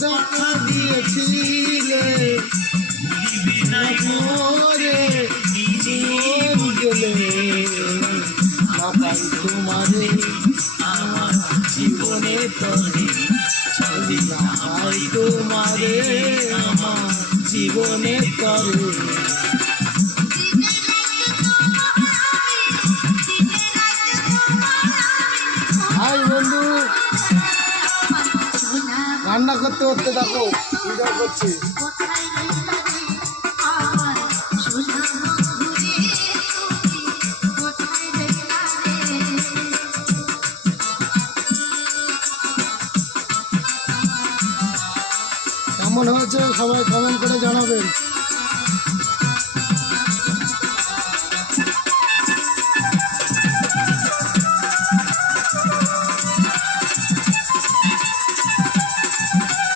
দেখা দিয়েছিলে মোরে জীবন গেলে না পাই তোমারে আমার জীবনে তরে যদি না পাই তোমারে আমার জীবনে তরে। হাই বন্ধু, রান্না করতে করতে দেখো এনজয় করছি। কেমন হয়েছে সবাই কমেন্ট করে জানাবেন।